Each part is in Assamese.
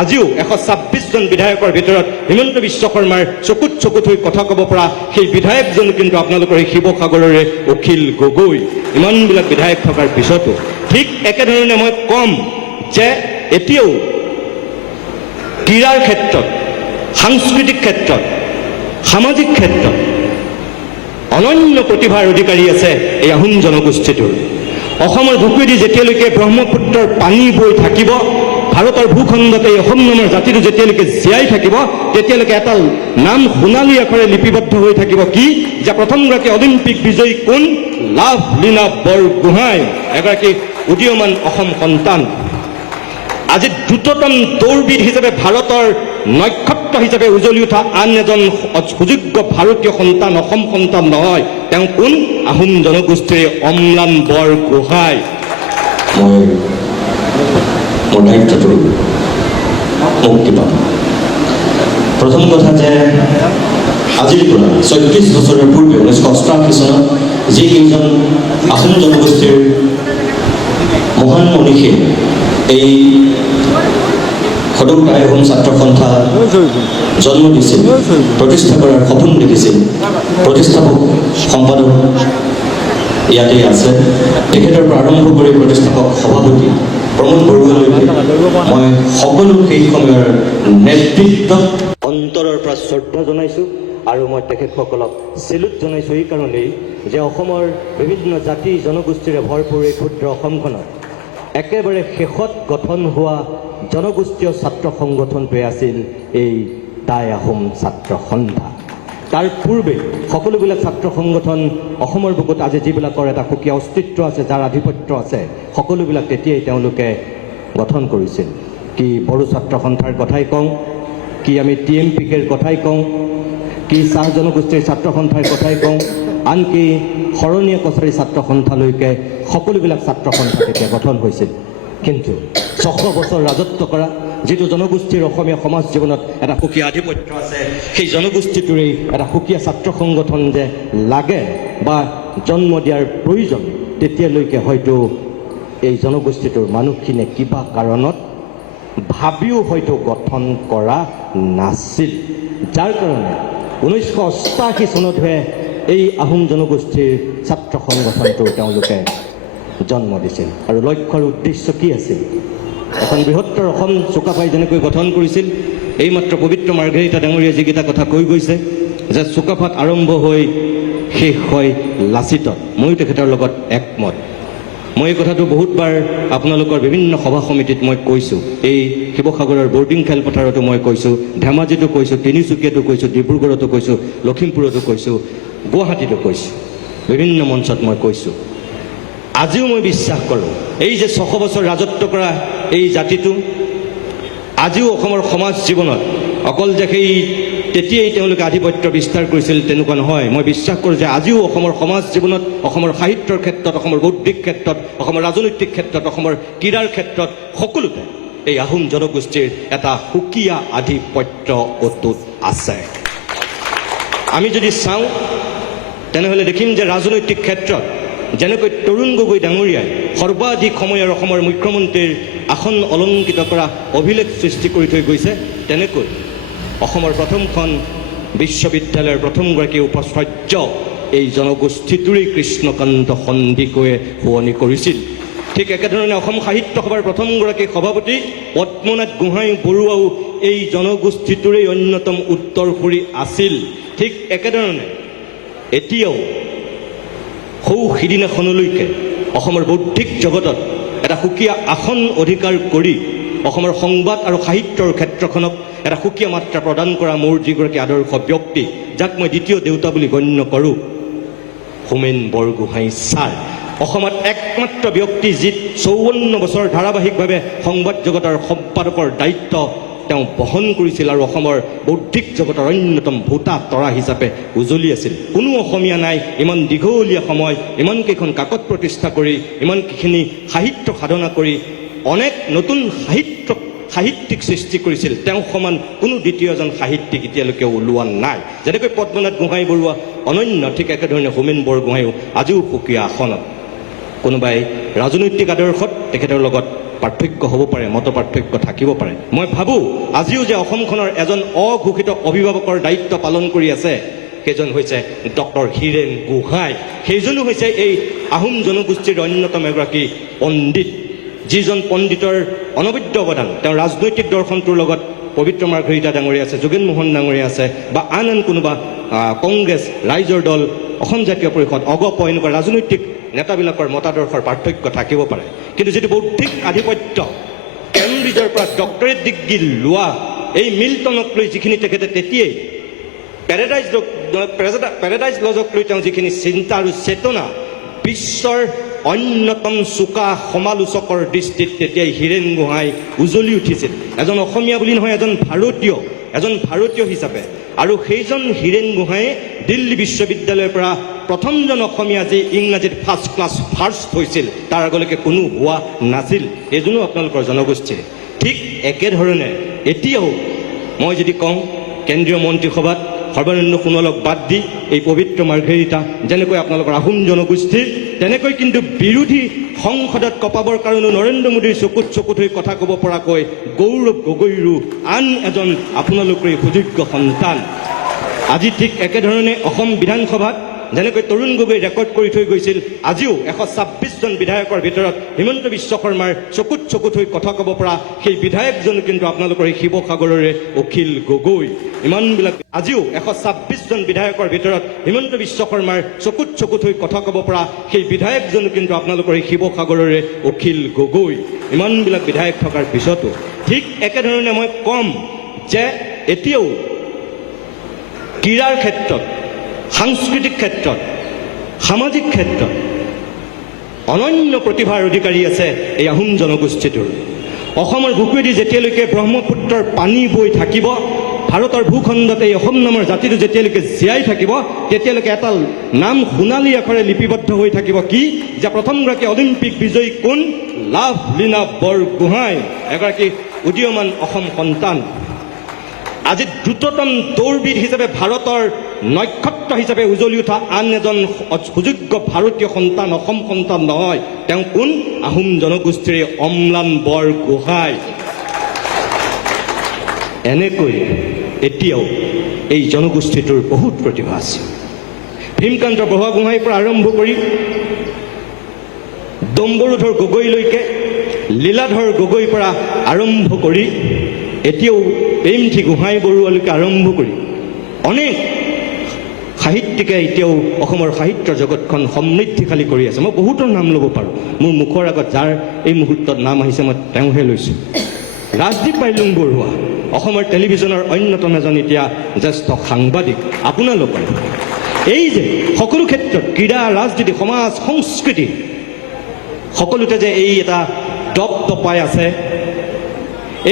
আজিও 126জন বিধায়কৰ ভিতৰত হিমন্ত বিশ্ব শৰ্মাৰ চকুত চকুত হৈ কথা ক'ব পৰা সেই বিধায়কজন কিন্তু আপোনালোকৰ এই শিৱসাগৰৰে অখিল গগৈ। ইমানবিলাক বিধায়ক থকাৰ পিছতো ঠিক একেধৰণে মই ক'ম যে এতিয়াও ক্ৰীড়াৰ ক্ষেত্ৰত, সাংস্কৃতিক ক্ষেত্ৰত, সামাজিক ক্ষেত্ৰত অনন্য প্ৰতিভাৰ অধিকাৰী আছে এই আহোম জনগোষ্ঠীটোৰ। অসমৰ বুকুৱেদি যেতিয়ালৈকে ব্ৰহ্মপুত্ৰৰ পানী বৈ থাকিব, ভাৰতৰ ভূখণ্ডত এই অসম নামৰ জাতিটো যেতিয়ালৈকে জীয়াই থাকিব, তেতিয়ালৈকে এটা নাম সোণালী আখৰে লিপিবদ্ধ হৈ থাকিব, কি যে প্ৰথমগৰাকী অলিম্পিক বিজয়ী কোন? লাভলীনা বৰগোহাঁই, এগৰাকী উদীয়মান অসম সন্তান। আজি দ্ৰুততম দৌৰবিদ হিচাপে ভাৰতৰ নক্ষত্ৰ হিচাপে উজলি উঠা আন এজন সুযোগ্য ভাৰতীয় সন্তান, অসম সন্তান নহয়, তেওঁ কোন? আহোম জনগোষ্ঠীৰ অম্লান বৰগোহাঁই। মোৰ দায়িত্বটো মুক্তি পাম। প্ৰথম কথা যে আজিৰ পৰা 34 বছৰৰ পূৰ্বে 1988 চনত যিকেইজন আহোম জনগোষ্ঠীৰ মহান মনীষীয়ে এই সদৌ আহোম ছাত্ৰ সন্থা জন্ম দিছিল, প্ৰতিষ্ঠা কৰাৰ সপোন দেখিছিল, প্ৰতিষ্ঠাপক সম্পাদক ইয়াতেই আছে। তেখেতৰ পৰা আৰম্ভ কৰি প্ৰতিষ্ঠাপক সভাপতি প্ৰমোদ বৰুৱালৈকে মই সকলো সেই সময়ৰ নেতৃত্বক অন্তৰৰ পৰা শ্ৰদ্ধা জনাইছোঁ আৰু মই তেখেতসকলক চেলুট জনাইছোঁ এই কাৰণেই যে অসমৰ বিভিন্ন জাতি জনগোষ্ঠীৰে ভৰপূৰ এই ক্ষুদ্ৰ অসমখনত একেবাৰে শেষত গঠন হোৱা জনগোষ্ঠীয় ছাত্ৰ সংগঠনটোৱে আছিল এই টাই আহোম ছাত্ৰ সন্থা। তাৰ পূৰ্বে সকলোবিলাক ছাত্ৰ সংগঠন অসমৰ বুকুত আজি যিবিলাকৰ এটা সুকীয়া অস্তিত্ব আছে, যাৰ আধিপত্য আছে, সকলোবিলাক তেতিয়াই তেওঁলোকে গঠন কৰিছিল। কি বড়ো ছাত্ৰ সন্থাৰ কথাই কওঁ, কি আমি TMPKৰ কথাই কওঁ, কি চাহ জনগোষ্ঠীৰ ছাত্ৰ সন্থাৰ কথাই কওঁ, আনকি শৰণীয়া কছাৰী ছাত্ৰ সন্থালৈকে সকলোবিলাক ছাত্ৰ সন্থা তেতিয়া গঠন হৈছিল। কিন্তু 600 বছৰ ৰাজত্ব কৰা যিটো জনগোষ্ঠীৰ অসমীয়া সমাজ জীৱনত এটা সুকীয়া আধিপত্য আছে, সেই জনগোষ্ঠীটোৰেই এটা সুকীয়া ছাত্ৰ সংগঠন যে লাগে বা জন্ম দিয়াৰ প্ৰয়োজন, তেতিয়ালৈকে হয়তো এই জনগোষ্ঠীটোৰ মানুহখিনিয়ে কিবা কাৰণত ভাবিও হয়তো গঠন কৰা নাছিল। যাৰ কাৰণে 1988 চনতহে এই আহোম জনগোষ্ঠীৰ ছাত্ৰ সংগঠনটো তেওঁলোকে জন্ম দিছিল। আৰু লক্ষ্যৰ উদ্দেশ্য কি আছিল? এখন বৃহত্তৰ অসম চুকাফাই যেনেকৈ গঠন কৰিছিল, এইমাত্ৰ পবিত্ৰ মাৰ্ঘেৰিটা ডাঙৰীয়া যিকেইটা কথা কৈ গৈছে যে চুকাফাত আৰম্ভ হৈ শেষ হয় লাচিতত, ময়ো তেখেতৰ লগত একমত। মই এই কথাটো বহুতবাৰ আপোনালোকৰ বিভিন্ন সভা সমিতিত মই কৈছোঁ, এই শিৱসাগৰৰ বৰ্ডিং খেলপথাৰতো মই কৈছোঁ, ধেমাজিতো কৈছোঁ, তিনিচুকীয়াতো কৈছোঁ, ডিব্ৰুগড়তো কৈছোঁ, লখিমপুৰতো কৈছোঁ, গুৱাহাটীতো কৈছোঁ, বিভিন্ন মঞ্চত মই কৈছোঁ। আজিও মই বিশ্বাস কৰোঁ এই যে 600 বছৰ ৰাজত্ব কৰা এই জাতিটো আজিও অসমৰ সমাজ জীৱনত অকল যে সেই তেতিয়াই তেওঁলোকে আধিপত্য বিস্তাৰ কৰিছিল তেনেকুৱা নহয়। মই বিশ্বাস কৰোঁ যে আজিও অসমৰ সমাজ জীৱনত, অসমৰ সাহিত্যৰ ক্ষেত্ৰত, অসমৰ বৌদ্ধিক ক্ষেত্ৰত, অসমৰ ৰাজনৈতিক ক্ষেত্ৰত, অসমৰ ক্ৰীড়াৰ ক্ষেত্ৰত সকলোতে এই আহোম জনগোষ্ঠীৰ এটা সুকীয়া আধিপত্য অটুট আছে। আমি যদি চাওঁ তেনেহ'লে দেখিম যে ৰাজনৈতিক ক্ষেত্ৰত যেনেকৈ তৰুণ গগৈ ডাঙৰীয়াই সৰ্বাধিক সময়ৰ অসমৰ মুখ্যমন্ত্ৰীৰ আসন অলংকৃত কৰা অভিলেখ সৃষ্টি কৰি থৈ গৈছে, তেনেকৈ অসমৰ প্ৰথমখন বিশ্ববিদ্যালয়ৰ প্ৰথমগৰাকী উপাচাৰ্য এই জনগোষ্ঠীটোৰেই কৃষ্ণকান্ত সন্দিকৈয়ে শুৱনি কৰিছিল। ঠিক একেধৰণে অসম সাহিত্য সভাৰ প্ৰথমগৰাকী সভাপতি পদ্মনাথ গোহাঁই বৰুৱাও এই জনগোষ্ঠীটোৰেই অন্যতম উত্তৰসূৰী আছিল। ঠিক একেধৰণে এতিয়াও সৌ সিদিনাখনলৈকে অসমৰ বৌদ্ধিক জগতত এটা সুকীয়া আসন অধিকাৰ কৰি অসমৰ সংবাদ আৰু সাহিত্যৰ ক্ষেত্ৰখনক এটা সুকীয়া মাত্ৰা প্ৰদান কৰা মোৰ যিগৰাকী আদৰ্শ ব্যক্তি, যাক মই দ্বিতীয় দেউতা বুলি গণ্য কৰোঁ, হোমেন বৰগোহাঁই ছাৰ। অসমত একমাত্ৰ ব্যক্তি যি 54 বছৰ ধাৰাবাহিকভাৱে সংবাদ জগতৰ সম্পাদকৰ দায়িত্ব তেওঁ বহন কৰিছিল আৰু অসমৰ বৌদ্ধিক জগতৰ অন্যতম ভোটা তৰা হিচাপে উজলি আছিল। কোনো অসমীয়া নাই ইমান দীঘলীয়া সময়, ইমানকেইখন কাকত প্ৰতিষ্ঠা কৰি, ইমানকেইখিনি সাহিত্য সাধনা কৰি অনেক নতুন সাহিত্যিক সৃষ্টি কৰিছিল। তেওঁ সমান কোনো দ্বিতীয় এজন সাহিত্যিক এতিয়ালৈকে ওলোৱা নাই। যেনেকৈ পদ্মনাথ গোহাঁই বৰুৱা অনন্য, ঠিক একেধৰণে হোমেন বৰগোহাঁইও আজিও সুকীয়া আসনত। কোনোবাই ৰাজনৈতিক আদৰ্শত তেখেতৰ লগত পাৰ্থক্য হ'ব পাৰে, মত পাৰ্থক্য থাকিব পাৰে। মই ভাবোঁ আজিও যে অসমখনৰ এজন অঘোষিত অভিভাৱকৰ দায়িত্ব পালন কৰি আছে, সেইজন হৈছে ডক্টৰ হীৰেন গোহাঁই। সেইজনো হৈছে এই আহোম জনগোষ্ঠীৰ অন্যতম এগৰাকী পণ্ডিত, যিজন পণ্ডিতৰ অনবদ্য অৱদান তেওঁৰ ৰাজনৈতিক দৰ্শনটোৰ লগত পবিত্ৰ মাৰ্ঘৰিটা ডাঙৰীয়া আছে, যোগেন মোহন ডাঙৰীয়া আছে, বা আন কোনোবা কংগ্ৰেছ, ৰাইজৰ দল, অসম জাতীয় পৰিষদ, অগপ এনেকুৱা ৰাজনৈতিক নেতাবিলাকৰ মতাদৰ্শৰ পাৰ্থক্য থাকিব পাৰে, কিন্তু যিটো বৌদ্ধিক আধিপত্য কেম্ব্ৰিজৰ পৰা ডক্টৰেট ডিগ্ৰী লোৱা এই মিল্টনক লৈ যিখিনি তেখেতে তেতিয়াই পেৰাডাইজ লজক লৈ তেওঁ যিখিনি চিন্তা আৰু চেতনা বিশ্বৰ অন্যতম চোকা সমালোচকৰ দৃষ্টিত তেতিয়াই হীৰেন গোহাঁই উজলি উঠিছিল, এজন অসমীয়া বুলি নহয়, এজন ভাৰতীয় হিচাপে। আৰু সেইজন হীৰেন গোহাঁই দিল্লী বিশ্ববিদ্যালয়ৰ পৰা প্ৰথমজন অসমীয়া যি ইংৰাজীত ফাৰ্ষ্ট ক্লাছ ফাৰ্ষ্ট হৈছিল, তাৰ আগলৈকে কোনো হোৱা নাছিল, এইজনো আপোনালোকৰ জনগোষ্ঠীৰ। ঠিক একেধৰণে এতিয়াও মই যদি কওঁ কেন্দ্ৰীয় মন্ত্ৰীসভাত সৰ্বানন্দ সোণোৱালক বাদ দি এই পবিত্ৰ মাৰ্ঘেৰিটা যেনেকৈ আপোনালোকৰ আহোম জনগোষ্ঠীৰ, তেনেকৈ কিন্তু বিৰোধী সংসদত কপাবৰ কাৰণে নৰেন্দ্ৰ মোদীৰ চকুত হৈ কথা ক'ব পৰাকৈ গৌৰৱ গগৈৰো আন এজন আপোনালোকৰ সুযোগ্য সন্তান। আজি ঠিক একেধৰণে অসম বিধানসভাত যেনেকৈ তৰুণ গগৈ ৰেকৰ্ড কৰি থৈ গৈছিল, আজিও 126জন বিধায়কৰ ভিতৰত হিমন্ত বিশ্ব শৰ্মাৰ চকুত হৈ কথা ক'ব পৰা সেই বিধায়কজন কিন্তু আপোনালোকৰ এই শিৱসাগৰৰে অখিল গগৈ। ইমানবিলাক আজিও 126জন বিধায়কৰ ভিতৰত হিমন্ত বিশ্ব শৰ্মাৰ চকুত হৈ কথা ক'ব পৰা সেই বিধায়কজন কিন্তু আপোনালোকৰ এই শিৱসাগৰৰে অখিল গগৈ। ইমানবিলাক বিধায়ক থকাৰ পিছতো ঠিক একেধৰণে মই ক'ম যে এতিয়াও ক্ৰীড়াৰ ক্ষেত্ৰত, সাংস্কৃতিক ক্ষেত্ৰত, সামাজিক ক্ষেত্ৰত অনন্য প্ৰতিভাৰ অধিকাৰী আছে এই আহোম জনগোষ্ঠীটোৰ। অসমৰ বুকুৱেদি যেতিয়ালৈকে ব্ৰহ্মপুত্ৰৰ পানী বৈ থাকিব, ভাৰতৰ ভূখণ্ডত এই অসম নামৰ জাতিটো যেতিয়ালৈকে জীয়াই থাকিব, তেতিয়ালৈকে এটা নাম সোণালী আখৰে লিপিবদ্ধ হৈ থাকিব, কি যে প্ৰথমগৰাকী অলিম্পিক বিজয়ী কোন? লাভলীনা বৰগোহাঁই, এগৰাকী উদীয়মান অসম সন্তান। আজি দ্ৰুততম দৌৰবিদ হিচাপে ভাৰতৰ নক্ষত্ৰ হিচাপে উজলি উঠা আন এজন সুযোগ্য ভাৰতীয় সন্তান, অসম সন্তান নহয়, তেওঁ কোন? আহোম জনগোষ্ঠীৰ অম্লান বৰগোহাঁই। এনেকৈ এতিয়াও এই জনগোষ্ঠীটোৰ বহুত প্ৰতিভা আছে। ভীমকান্ত বৰুৱাগোহাঁইৰ পৰা আৰম্ভ কৰি ডম্বৰুধৰ গগৈলৈকে, লীলাধৰ গগৈৰ পৰা আৰম্ভ কৰি এতিয়াও প্ৰেমথী গোহাঁই বৰুৱালৈকে আৰম্ভ কৰি অনেক সাহিত্যিকে এতিয়াও অসমৰ সাহিত্য জগতখন সমৃদ্ধিশালী কৰি আছে। মই বহুতৰ নাম ল'ব পাৰোঁ, মোৰ মুখৰ আগত যাৰ এই মুহূৰ্তত নাম আহিছে মই তেওঁহে লৈছোঁ। ৰাজদীপ বাইলুং বৰুৱা, অসমৰ টেলিভিছনৰ অন্যতম এজন এতিয়া জ্যেষ্ঠ সাংবাদিক। আপোনালোকৰ এই যে সকলো ক্ষেত্ৰত ক্ৰীড়া, ৰাজনীতি, সমাজ, সংস্কৃতি সকলোতে যে এই এটা দপদপাই আছে,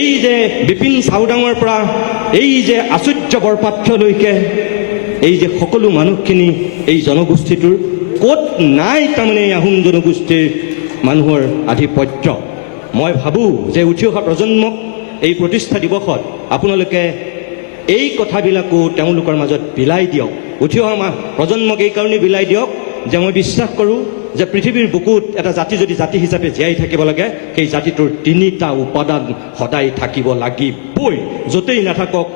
এই যে বিপিন চাওডাঙৰ পৰা এই যে আচুৰ্য বৰপাক্ষলৈকে এই যে সকলো মানুহখিনি এই জনগোষ্ঠীটোৰ ক'ত নাই তাৰমানে এই আহোম জনগোষ্ঠীৰ মানুহৰ আধিপত্য। মই ভাবোঁ যে উঠি অহা প্ৰজন্মক এই প্ৰতিষ্ঠা দিৱসত আপোনালোকে এই কথাবিলাকো তেওঁলোকৰ মাজত বিলাই দিয়ক। উঠি অহা প্ৰজন্মক এই কাৰণে বিলাই দিয়ক যে মই বিশ্বাস কৰোঁ যে পৃথিৱীৰ বুকুত এটা জাতি যদি জাতি হিচাপে জীয়াই থাকিব লাগে, সেই জাতিটোৰ তিনিটা উপাদান সদায় থাকিব লাগিবই। য'তেই নাথাকক,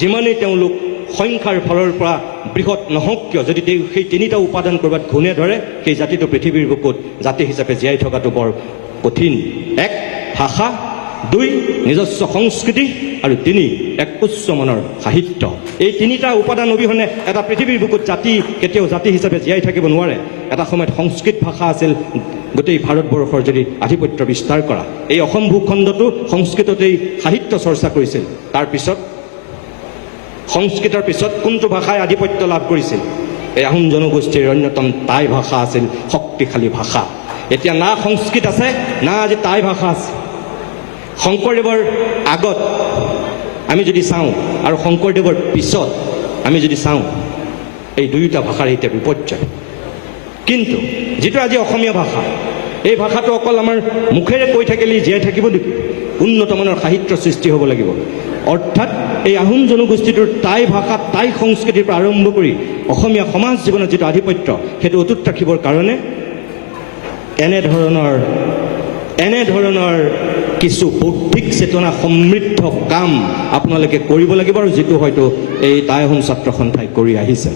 যিমানেই তেওঁলোক সংখ্যাৰ ফালৰ পৰা বৃহৎ নহওক কিয়, যদি সেই তিনিটা উপাদান ক'ৰবাত ঘূণে ধৰে, সেই জাতিটো পৃথিৱীৰ বুকুত জাতি হিচাপে জীয়াই থকাটো বৰ কঠিন। 1 ভাষা, 2 নিজস্ব সংস্কৃতি, আৰু 3 এক উচ্চমানৰ সাহিত্য। এই তিনিটা উপাদান অবিহনে এটা পৃথিৱীৰ বুকুত জাতি কেতিয়াও জাতি হিচাপে জীয়াই থাকিব নোৱাৰে। এটা সময়ত সংস্কৃত ভাষা আছিল গোটেই ভাৰতবৰ্ষৰ যদি আধিপত্য বিস্তাৰ কৰা। এই অসম ভূখণ্ডতো সংস্কৃততেই সাহিত্য চৰ্চা কৰিছিল। তাৰপিছত সংস্কৃতৰ পিছত কোনটো ভাষাই আধিপত্য লাভ কৰিছিল? এই আহোম জনগোষ্ঠীৰ অন্যতম টাই ভাষা আছিল শক্তিশালী ভাষা। এতিয়া না সংস্কৃত আছে, না আজি টাই ভাষা আছে। শংকৰদেৱৰ আগত আমি যদি চাওঁ আৰু শংকৰদেৱৰ পিছত আমি যদি চাওঁ, এই দুয়োটা ভাষাৰ এতিয়া বিপৰ্যয়। কিন্তু যিটো আজি অসমীয়া ভাষা, এই ভাষাটো অকল আমাৰ মুখেৰে কৈ থাকিলেই জীয়াই থাকিব নেকি? উন্নতমানৰ সাহিত্য সৃষ্টি হ'ব লাগিব। অৰ্থাৎ এই আহোম জনগোষ্ঠীটোৰ টাই ভাষা, টাই সংস্কৃতিৰ পৰা আৰম্ভ কৰি অসমীয়া সমাজ জীৱনত যিটো আধিপত্য, সেইটো অটুট ৰাখিবৰ কাৰণে এনেধৰণৰ এনেধৰণৰ কিছু বৌদ্ধিক চেতনা সমৃদ্ধ কাম আপোনালোকে কৰিব লাগিব, আৰু যিটো হয়তো এই টাই আহোম ছাত্ৰ সন্থাই কৰি আহিছে।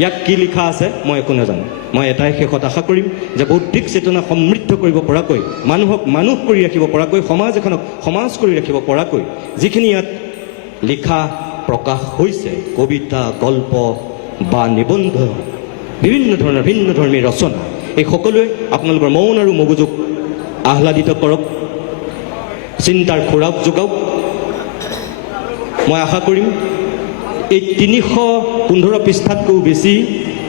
ইয়াত কি লিখা আছে মই একো নাজানো। মই এটাই শেষত আশা কৰিম যে বৌদ্ধিক চেতনা সমৃদ্ধ কৰিব পৰাকৈ, মানুহক মানুহ কৰি ৰাখিব পৰাকৈ, সমাজ এখনক সমাজ কৰি ৰাখিব পৰাকৈ যিখিনি ইয়াত লিখা প্ৰকাশ হৈছে, কবিতা, গল্প বা নিবন্ধ, বিভিন্ন ধৰণৰ ভিন্ন ধৰ্মী ৰচনা, এই সকলোৱে আপোনালোকৰ মন আৰু মগজুক আহ্লাদিত কৰক, চিন্তাৰ খোৰাক যোগাওক। মই আশা কৰিম এই 315 পৃষ্ঠাতকৈও বেছি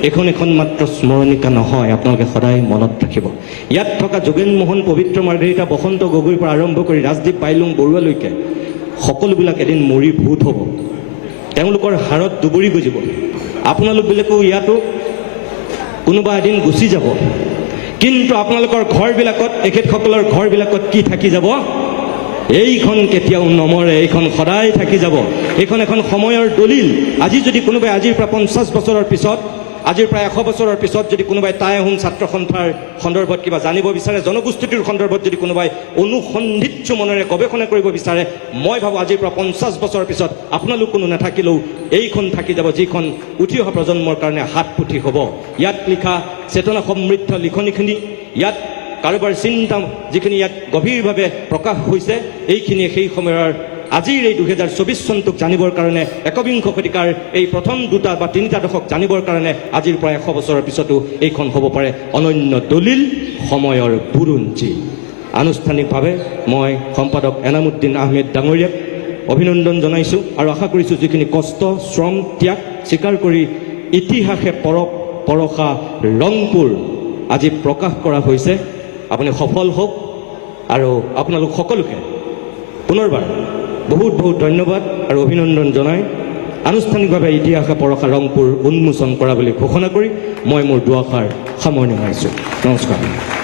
এখন মাত্ৰ স্মৰণিকা নহয়, আপোনালোকে সদায় মনত ৰাখিব। ইয়াত থকা যোগেন মোহন, পবিত্ৰ মাৰ্ঘেৰিটা, বসন্ত গগৈৰ পৰা আৰম্ভ কৰি ৰাজদীপ পাইলুং বৰুৱালৈকে সকলোবিলাক এদিন মৰি ভূত হ'ব, তেওঁলোকৰ হাড়ত দুবৰি গজিব। আপোনালোকবিলাকেও ইয়াতো কোনোবা এদিন গুচি যাব, কিন্তু আপোনালোকৰ ঘৰবিলাকত, এখেতসকলৰ ঘৰবিলাকত কি থাকি যাব? এইখন কেতিয়াও নমৰে, এইখন সদায় থাকি যাব। এইখন এখন সময়ৰ দলিল। আজি যদি কোনোবাই আজিৰ পৰা 50 বছৰৰ পিছত, আজিৰ প্ৰায় 100 বছৰৰ পিছত যদি কোনোবাই টাই আহোম ছাত্ৰ সন্থাৰ সন্দৰ্ভত কিবা জানিব বিচাৰে, জনগোষ্ঠীটোৰ সন্দৰ্ভত যদি কোনোবাই অনুসন্ধিৎসু মনেৰে গৱেষণা কৰিব বিচাৰে, মই ভাবোঁ আজিৰ পৰা 50 বছৰৰ পিছত আপোনালোক কোনো নাথাকিলেও এইখন থাকি যাব, যিখন উঠি অহা প্ৰজন্মৰ কাৰণে হাত পুথি হ'ব। ইয়াত লিখা চেতনা সমৃদ্ধ লিখনিখিনি, ইয়াত কাৰোবাৰ চিন্তা যিখিনি ইয়াত গভীৰভাৱে প্ৰকাশ হৈছে, এইখিনিয়ে সেই সময়ৰ আজিৰ এই 2024 চনটোক জানিবৰ কাৰণে, একবিংশ শতিকাৰ এই প্ৰথম 2টা বা 3টা দশক জানিবৰ কাৰণে আজিৰ পৰা 100 বছৰৰ পিছতো এইখন হ'ব পাৰে অনন্য দলিল, সময়ৰ বুৰঞ্জী। আনুষ্ঠানিকভাৱে মই সম্পাদক এনামুদ্দিন আহমেদ ডাঙৰীয়াক অভিনন্দন জনাইছোঁ, আৰু আশা কৰিছোঁ যিখিনি কষ্ট, শ্ৰম, ত্যাগ স্বীকাৰ কৰি ইতিহাসে পৰশা ৰংপুৰ আজি প্ৰকাশ কৰা হৈছে, আপুনি সফল হওক। আৰু আপোনালোক সকলোকে পুনৰবাৰ বহুত বহুত ধন্যবাদ আৰু অভিনন্দন জনাই আনুষ্ঠানিকভাৱে ইতিহাসে পৰশা ৰংপুৰ উন্মোচন কৰা বুলি ঘোষণা কৰি মই মোৰ দুআষাৰ সামৰণি মাৰিছোঁ। নমস্কাৰ।